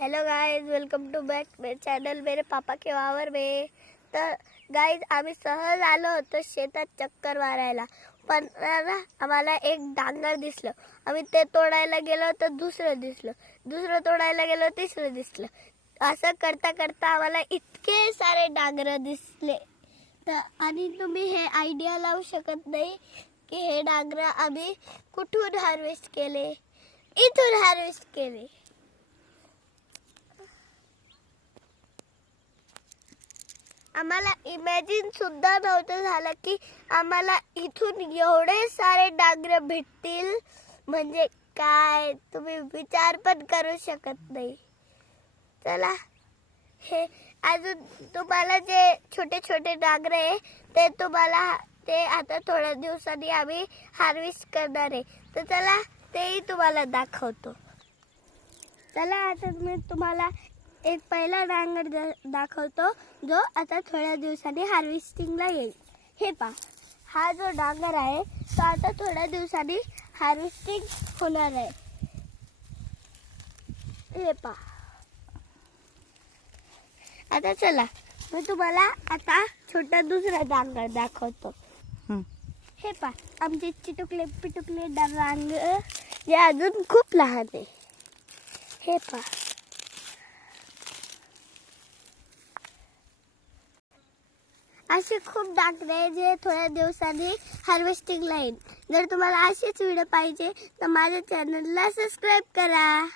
Hello guys, welcome to back मेरे channel मेरे पापा के वावर में. तर गाइस, आम्ही सहज आलो होतो शेतात चक्कर मारायला. पण ना आम्हाला एक डांगर दिसलं. आम्ही ते तोडायला गेलो तर दुसरं दिसलं, दुसरं तोडायला गेलो तिसरं दिसलं. असं करता करता आम्हाला इतके सारे डांगर दिसले. तर आणि तुम्ही हे आयडिया लावू शकत नाही की हे डांगर आम्ही कुठून हार्वेस्ट केले. इथून हार्वेस्ट केले. आम्हाला इमॅजिन सुद्धा नव्हतं झालं की आम्हाला इथून एवढे सारे डांगर भेटतील. म्हणजे काय, तुम्ही विचार पण करू शकत नाही. चला, हे अजून तुम्हाला जे छोटे छोटे डांगर आहे ते तुम्हाला ते आता थोड्या दिवसांनी आम्ही हार्वेस्ट करणार आहे. तर चला, तेही तुम्हाला दाखवतो. चला, आता मी तुम्हाला एक पहिला डांगर दाखवतो जो आता थोड्या दिवसांनी हार्वेस्टिंगला येईल. हे पहा, हा जो डांगर आहे तो आता थोड्या दिवसांनी हार्वेस्टिंग होणार आहे. हे पहा. आता चला, मी तुम्हाला आता छोटा दुसरा डांगर दाखवतो. हे पहा, आमचे चिटुकले पिटुकले डांगर जे अजून खूप लहान आहे. हे पहा. असे खूप डांगर आहे जे थोड्या दिवसांनी हार्वेस्टिंगला येईल. जर तुम्हाला असेच व्हिडिओ पाहिजे तर माझ्या चॅनलला सबस्क्राईब करा.